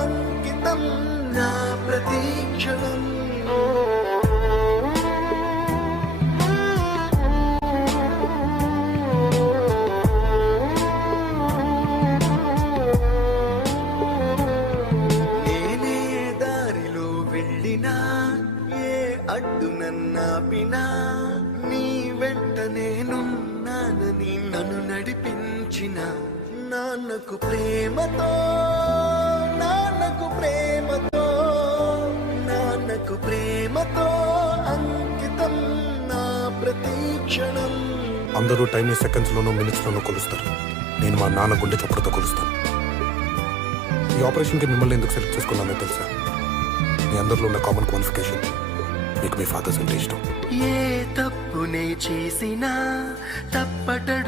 అంకితం నా నేనే దారిలో వెళ్ళినా ఏ అడ్డు నీ నన్ను నడిపించిన నాన్నకు ప్రేమతో అందరూ టైంని సెకండ్స్లోనూ మినిట్స్లోనూ కొలుస్తారు. నేను మా నాన్న గుండె చప్పుడుతో కొలుస్తాను. ఈ ఆపరేషన్కి మిమ్మల్ని ఎందుకు సెలెక్ట్ చేసుకున్నానో తెలుసా? మీ అందరిలో ఉన్న కామన్ క్వాలిఫికేషన్. మీకు మీ ఫాదర్స్ అంటే ఇష్టం. ఏ తప్పునే చేసినా తప్పటడు